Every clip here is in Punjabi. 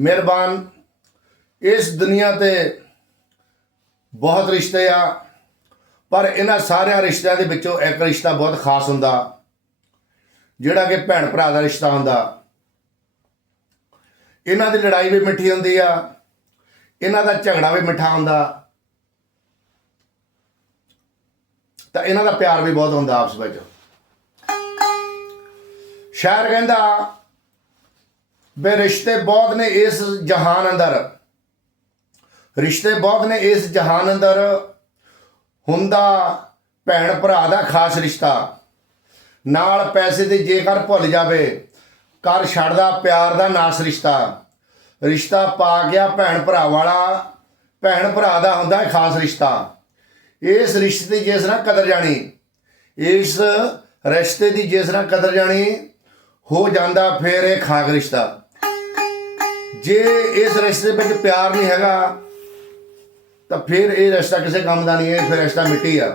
ਮਿਹਰਬਾਨ। ਇਸ ਦੁਨੀਆ ਤੇ ਬਹੁਤ ਰਿਸ਼ਤੇ ਆ, ਪਰ ਇਹਨਾਂ ਸਾਰਿਆਂ ਰਿਸ਼ਤਿਆਂ ਦੇ ਵਿੱਚੋਂ ਇੱਕ ਰਿਸ਼ਤਾ ਬਹੁਤ ਖਾਸ ਹੁੰਦਾ, ਜਿਹੜਾ ਕਿ ਭੈਣ ਭਰਾ ਦਾ ਰਿਸ਼ਤਾ ਹੁੰਦਾ। ਇਹਨਾਂ ਦੀ ਲੜਾਈ ਵੀ ਮਿੱਠੀ ਹੁੰਦੀ ਆ, ਇਹਨਾਂ ਦਾ ਝਗੜਾ ਵੀ ਮਿੱਠਾ ਹੁੰਦਾ। ਤਾਂ ਇਹਨਾਂ ਦਾ ਪਿਆਰ ਵੀ ਬਹੁਤ ਹੁੰਦਾ ਆਪਸ ਵਿੱਚ। ਸ਼ਾਇਰ ਕਹਿੰਦਾ ਬੇ ਰਿਸ਼ਤੇ ਬਹੁਤ ਨੇ ਇਸ ਜਹਾਨ ਅੰਦਰ। ਰਿਸ਼ਤੇ ਬਹੁਤ ਨੇ ਇਸ ਜਹਾਨ ਅੰਦਰ। ਹੁੰਦਾ ਭੈਣ ਭਰਾ ਦਾ ਖਾਸ ਰਿਸ਼ਤਾ। ਨਾਲ ਪੈਸੇ ਦੇ ਜੇਕਰ ਭੁੱਲ ਜਾਵੇ ਕਰ ਛੱਡਦਾ ਪਿਆਰ ਦਾ ਨਾਸ ਰਿਸ਼ਤਾ। ਰਿਸ਼ਤਾ ਪਾ ਗਿਆ ਭੈਣ ਭਰਾ ਵਾਲਾ, ਭੈਣ ਭਰਾ ਦਾ ਹੁੰਦਾ ਹੈ ਖਾਸ ਰਿਸ਼ਤਾ। ਇਸ ਰਿਸ਼ਤੇ ਦੀ ਜਿਸ ਨਾਲ ਕਦਰ ਜਾਣੀ, ਇਸ ਰਿਸ਼ਤੇ ਦੀ ਜਿਸ ਨਾਲ ਕਦਰ ਜਾਣੀ, ਹੋ ਜਾਂਦਾ ਫਿਰ ਇਹ ਖਾਕ ਰਿਸ਼ਤਾ। ਜੇ ਇਸ ਰਿਸ਼ਤੇ ਵਿੱਚ ਪਿਆਰ ਨਹੀਂ ਹੈਗਾ, ਤਾਂ ਫਿਰ ਇਹ ਰਿਸ਼ਤਾ ਕਿਸੇ ਕੰਮ ਦਾ ਨਹੀਂ ਹੈ, ਫਿਰ ਰਿਸ਼ਤਾ ਮਿੱਟੀ ਆ।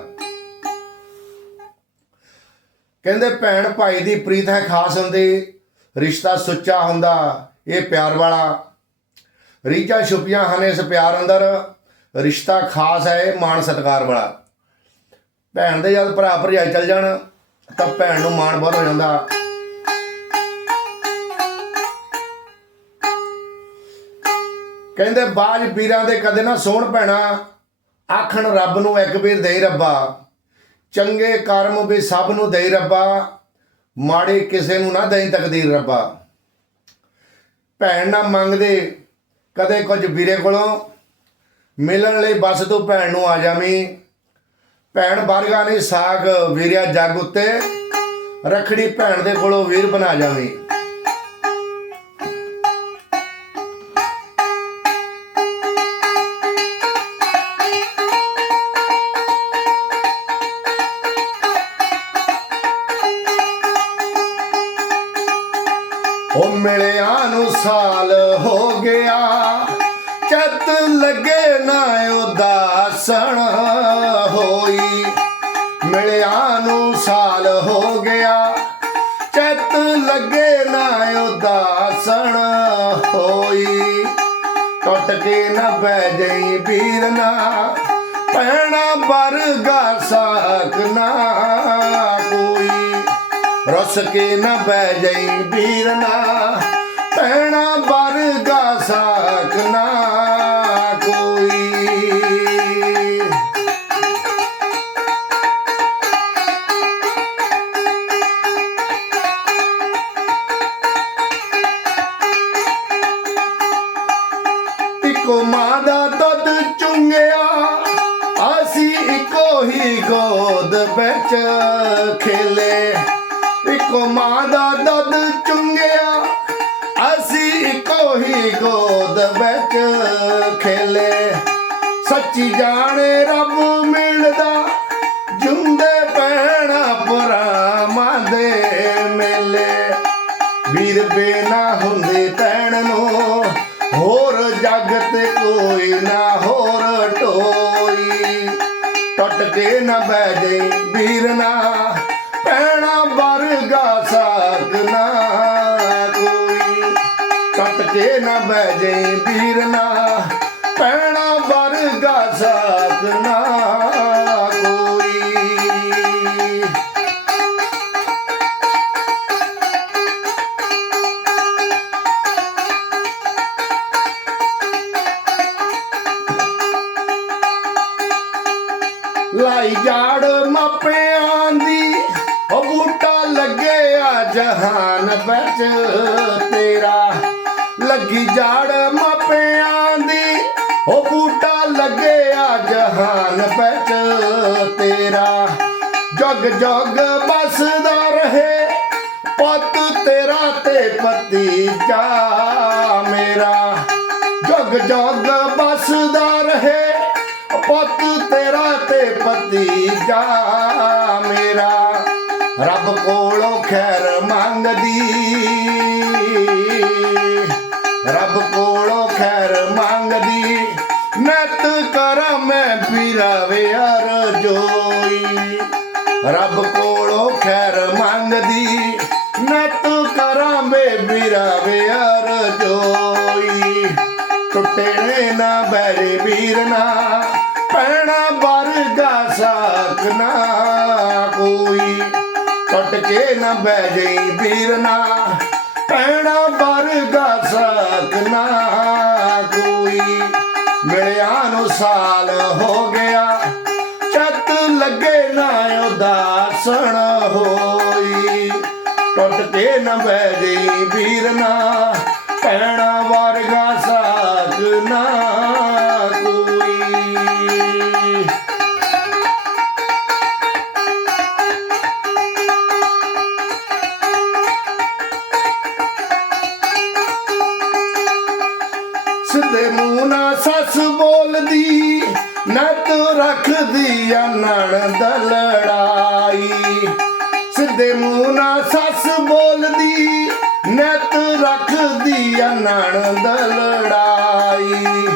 ਕਹਿੰਦੇ, ਭੈਣ ਭਾਈ ਦੀ ਪ੍ਰੀਤ ਹੈ ਖਾਸ ਹੁੰਦੀ, ਰਿਸ਼ਤਾ ਸੁੱਚਾ ਹੁੰਦਾ, ਇਹ ਪਿਆਰ ਵਾਲਾ। ਰੀਝਾਂ ਛੁਪੀਆਂ ਹਨ ਇਸ ਪਿਆਰ ਅੰਦਰ, ਰਿਸ਼ਤਾ ਖਾਸ ਹੈ ਮਾਣ ਸਤਿਕਾਰ ਵਾਲਾ। ਭੈਣ ਦੇ ਜਦ ਭਰਾ ਭਰਜਾਈ ਚੱਲ ਜਾਣ, ਤਾਂ ਭੈਣ ਨੂੰ ਮਾਣ ਬਹੁਤ ਹੋ ਜਾਂਦਾ। ਕਹਿੰਦੇ, ਬਾਜ ਪੀਰਾਂ ਦੇ ਕਦੇ ਨਾ ਸੋਹਣ ਭੈਣਾ ਆਖਣ ਰੱਬ ਨੂੰ ਇੱਕ ਵੀਰ ਦੇਈ ਰੱਬਾ। ਚੰਗੇ ਕਰਮ ਵੀ ਸਭ ਨੂੰ ਦੇਈ ਰੱਬਾ। ਮਾੜੇ ਕਿਸੇ ਨੂੰ ਨਾ ਦੇਈ ਤਕਦੀਰ ਰੱਬਾ। ਭੈਣ ਨਾ ਮੰਗਦੇ ਕਦੇ ਕੁਝ ਵੀਰੇ ਕੋਲੋਂ। ਮਿਲਣ ਲਈ ਬਸ ਤੂੰ ਭੈਣ ਨੂੰ ਆ ਜਾਵੀਂ। ਭੈਣ ਵਰਗਾ ਨਹੀਂ ਸਾਗ ਵੀਰਿਆ ਜੱਗ ਉੱਤੇ। ਰਖੜੀ ਭੈਣ ਦੇ ਕੋਲੋਂ ਵੀਰ ਬਣਾ ਜਾਵੀਂ। ਚਤ ਲੱਗੇ ਨਾ ਉਦਾਸਣ ਹੋਈ, ਮਿਲਿਆ ਨੂੰ ਸਾਲ ਹੋ ਗਿਆ। ਚਤ ਲੱਗੇ ਨਾ ਉਦਾਸਣ ਹੋਈ, ਟੁੱਟ ਕੇ ਨਾ ਬਹਿ ਜਈ ਵੀਰ ਨਾ ਪੈਣਾ ਵਰਗਾ ਸਾਕ ਨਾ ਕੋਈ। ਰਸ ਕੇ ਨਾ ਬਹਿ ਜਈ ਵੀਰ ਨਾ ਪੈਣਾ ਵਰਗਾ ਗੋਦ ਖੇਲੇ। ਇੱਕੋ ਮਾਂ ਦਾ ਦੁੱਧ ਚੁੰਗਿਆ। ਅਸੀਂ ਇੱਕੋ ਹੀ ਗੋਦ ਵਿੱਚ ਖੇਲੇ। ਸੱਚੀ ਜਾਣੇ ਰੱਬ ਮਿਲਦਾ। ਜੁੰਦੇ ਪੈਣਾ ਪਰਾਮਾਂ ਦੇ ਮੇਲੇ। ਵੀਰ ਬੇਨਾ ਹੁੰਦੇ ਤੈਣ ਨੂੰ। ਹੋਰ ਜੱਗ ਤੇ ਕੋਈ ਨਾ ਹੋਰ ਟੋਈ। ਟੁੱਟ ਕੇ ਨਾ ਬਹਿ ਜਾਈ। ਵੀਰ ਨਾ ਪੈਣਾ ਵਰਗਾ ਸਾਕ ਨਾ ਕੋਈ। ਟੁੱਟ ਕੇ ਨਾ ਬਹਿ ਜਾਈ ਵੀਰ ਪੈਣਾ ਵਰਗਾ ਸਾਕ ਲਾਈ ਜਾੜ ਮਾਪੇ ਜਹਾਨ ਵਿੱਚ ਤੇਰਾ ਲੱਗੀ ਜਾੜ ਮਾਪਿਆਂ ਦੀ। ਉਹ ਬੂਟਾ ਲੱਗਿਆ ਜਹਾਨ ਵਿੱਚ ਤੇਰਾ। ਜਗ ਜਗ ਬਸਦਾ ਰਹੇ, ਪੁੱਤ ਤੇਰਾ ਤੇ ਪਤੀ ਜਾ ਨਤ ਕਰ ਮੈਂ ਪੀਰਾਵੇ ਅਰਜੋਈ ਰੱਬ ਕੋਲੋਂ ਖੈਰ ਮੰਗਦੀ ਨਤ ਕਰਾਂ ਮੈਂ ਬਿਰਾਵੇ ਅਰਜੋਈ ਟੁੱਟੇ ਨੇ ਨਾ ਬੈਰੇ ਵੀਰ ਨਾ, ਪੈਣਾ ਵਰਗਾ ਸਕਨਾ ਕੋਈ। ਟੁੱਟ ਕੇ ਨਾ ਬਹਿ ਜਾਈ ਵੀਰ ਨਾ, ਪੈਣਾ ਵਰਗਾ ਸਕਨਾ ਕੋਈ। ਮਿਲਿਆ ਨੂੰ ਸਾਲ ਹੋ ਗਿਆ। ਚੱਤ ਲੱਗੇ ਨਾ ਉਦਾਸਣ ਹੋਈ। ਟੁੱਟ ਕੇ ਨਾ ਬਹਿ ਗਈ ਵੀਰ ਰੱਖਦੀ ਆ ਨਣਦ ਲੜਾਈ। ਸਿੱਧੇ ਮੂੰਹ ਨਾਲ ਸੱਸ ਬੋਲਦੀ, ਨੈਤ ਰੱਖਦੀ ਆ ਨਣਦ ਲੜਾਈ।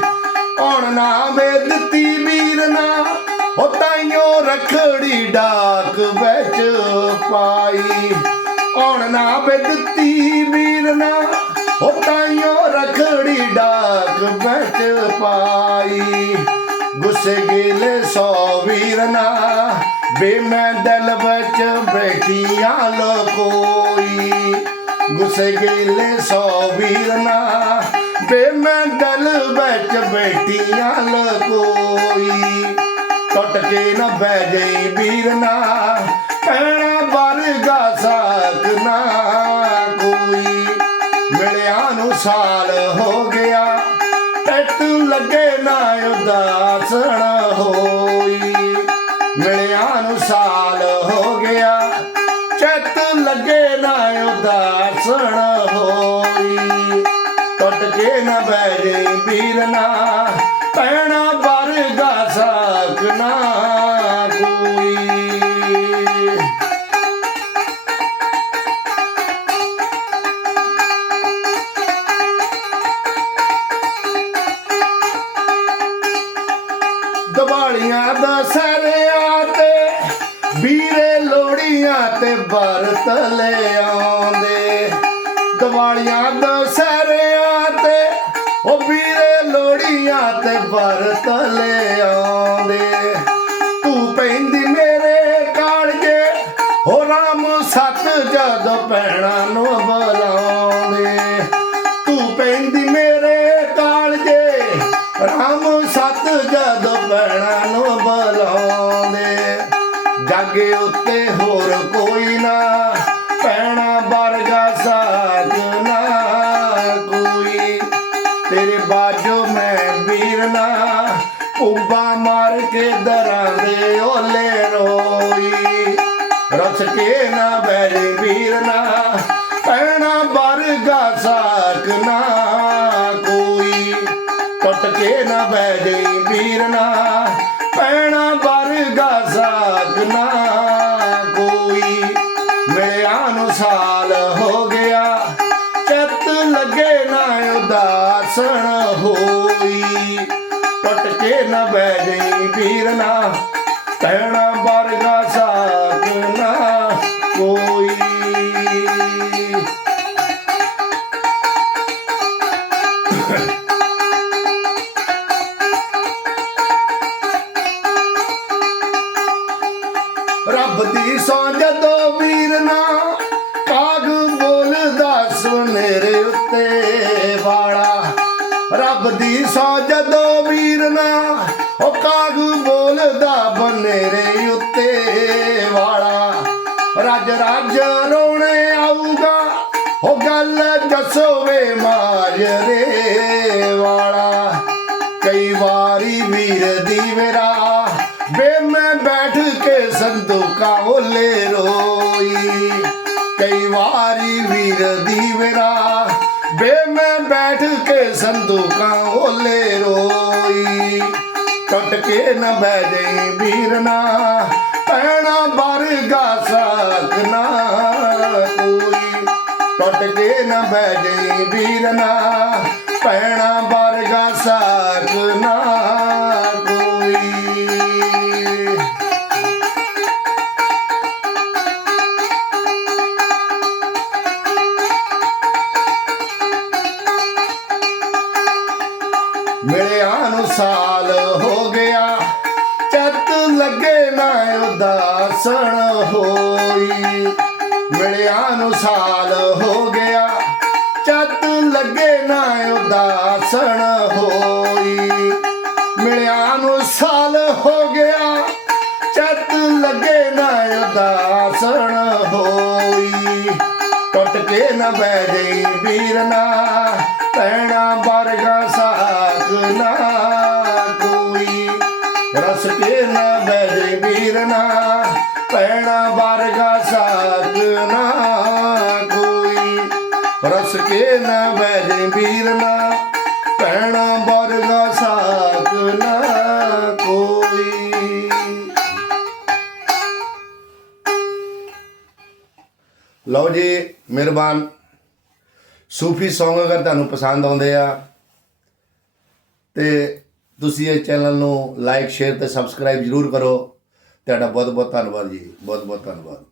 ਹੁਣ ਨਾ ਦਿੱਤੀ ਵੀਰ ਨਾ, ਉਹ ਤਾਈਓ ਰਖੜੀ ਡਾਕ ਵਿੱਚ ਪਾਈ। ਹੁਣ ਨਾ ਵੇ ਦਿੱਤੀ ਵੀਰ ਨਾ, ਉਹ ਤਾਈਓ ਰਖੜੀ ਡਾਕ ਵਿੱਚ ਪਾਈ। ਗੁੱਸੇ ਗਿਲੇ ਸੋ ਵੀਰਨਾ ਬੇ ਮੈਂ ਦਿਲ ਵਿੱਚ ਬੈਠੀਆਂ ਲੋਕੋਈ। ਗੁੱਸੇ ਗਿਲੇ ਸੋ ਵੀਰ ਨਾ। ਬੇ ਮੈਂ ਦਿਲ ਵਿੱਚ ਬੈਠੀਆਂ ਲੋਕੋਈ। ਟੁੱਟ ਕੇ ਨਾ ਬਹਿ ਜਾਈ ਵੀਰ ਨਾ। ਪੈਣਾ ਵਰਗਾ ਸਾਕ ਨਾ ਕੋਈ। ਮਿਲਿਆ ਨੂੰ ਸਾਲ ਹੋ ਚੱਤ ਲੱਗੇ ਨਾ ਉਦਾਸਣ ਹੋਈ। ਟੁੱਟ ਕੇ ਨਾ ਬਹਿ ਜਾਈ ਵੀਰ ਨਾ ਪੈਣਾ ਵਰਗਾ ਸਾਕ ਨਾ ਕੋਈ। ਦਿਵਾਲੀਆਂ ਦਾ ਸਰਿਆ ਤੇ ਵੀਰੇ ਤੇ ਵਰਤ ਲੈ ਆਉਂਦੇ। ਦਿਵਾਲੀਆਂ ਦਾ ਤੇ ਉਹ ਵੀਰੇ ਲੋੜੀਆਂ ਤੇ ਵਰਤ ਉਬਾ ਮਾਰ ਕੇ ਦਰਾਂ ਦੇ ਓਲੇ ਰੋਈ। ਰਸ ਕੇ ਨਾ ਬੈਰੀ ਵੀਰ ਨਾ, ਪੈਣਾ ਵਰਗਾ ਸਾਕ ਨਾ ਕੋਈ। ਟੁੱਟ ਕੇ ਨਾ ਬੈਰੀ ਵੀਰ ਨਾ, ਪੈਣਾ ਬਰਗਾ ਸਾਕ ਨਾ ਰੱਬ ਦੀ ਸੌਂ ਜਦੋਂ ਵੀਰ ਨਾ ਕਾਗ ਬੋਲਦਾ ਸੁਨੇਰੇ ਉੱਤੇ ਵਾਲਾ। ਰੱਬ ਦੀ ਸੌ ਜਦੋਂ ਵੀਰ ਨਾ ਉਹ ਕਾਗ ਬੋਲਦਾ ਬਨੇਰੇ ਕਈ ਵਾਰੀ ਵੀਰ ਦੀਵਰਾ ਬੇ ਮੈਂ ਬੈਠ ਕੇ ਸੰਦੂਕਾਂ ਓਲੇ ਰੋਈ। ਟੁੱਟ ਕੇ ਨਾ ਬਹਿ ਜਾਈ ਵੀਰ ਨਾ ਪੈਣਾ ਵਰਗਾ ਸਾਕ ਨਾ ਕੋਈ। ਟੁੱਟ ਕੇ ਨਾ ਬਹਿ ਜਾਈ ਵੀਰ ਨਾ ਪੈਣਾ ਉਦਾਸਣ ਹੋਈ। ਮਿਲਿਆ ਨੂੰ ਸਾਲ ਹੋ ਗਿਆ ਚੱਤ ਲੱਗੇ ਨਾ ਉਦਾਸਣ ਹੋਈ। ਮਿਲਿਆ ਨੂੰ ਸਾਲ ਹੋ ਗਿਆ ਚੱਤ ਲੱਗੇ ਨਾ ਉਦਾਸਣ ਹੋਈ। ਟੁੱਟ ਕੇ ਨਾ ਬਹਿ ਗਈ ਵੀਰਨਾ ਪੈਣਾ ਲਓ ਜੀ, ਮਿਹਰਬਾਨ। ਸੂਫੀ Song ਅਗਰ ਤੁਹਾਨੂੰ ਪਸੰਦ ਆਉਂਦੇ ਆ, ਤੇ ਤੁਸੀਂ ਇਸ ਚੈਨਲ ਨੂੰ ਲਾਈਕ ਸ਼ੇਅਰ ਤੇ ਸਬਸਕ੍ਰਾਈਬ ਜਰੂਰ ਕਰੋ। ਤੁਹਾਡਾ ਬਹੁਤ ਬਹੁਤ ਧੰਨਵਾਦ ਜੀ ਬਹੁਤ ਬਹੁਤ ਧੰਨਵਾਦ।